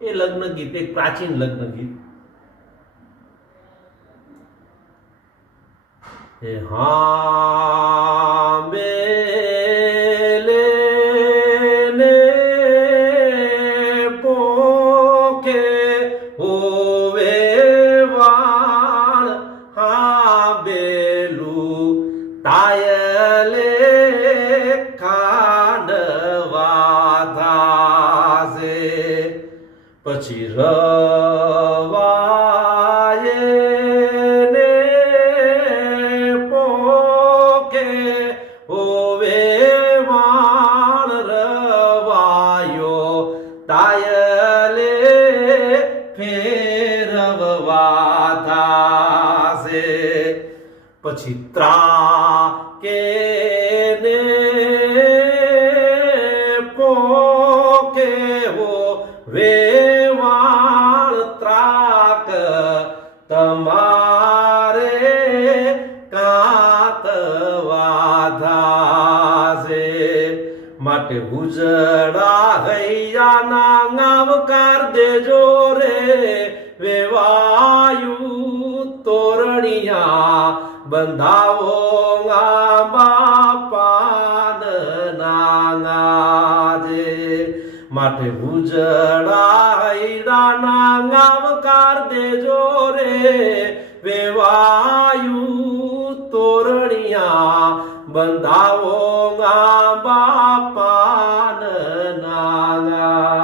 એ લગ્ન ગીત એક પ્રાચીન લગ્ન ગીત. એ હા બેલે તાયલે ખાંડવા પછી રવાયે ને પોકે હોવે વાણ રવાયો, તાયલે ફેરવવા થાશે. પછી ત્રા કે ને હો તમારે કાતવા ધાસે માટે ઉજળા હૈયાના કર દેજો રે. વેવાયુ તોરણિયા બંધાવો આંબા પાન નાંગાજે માટે ઉજળા હૈયાના નાવકાર દેજો રે વેવાયું તોરણિયા બંધાવો ગા બાપા નાગા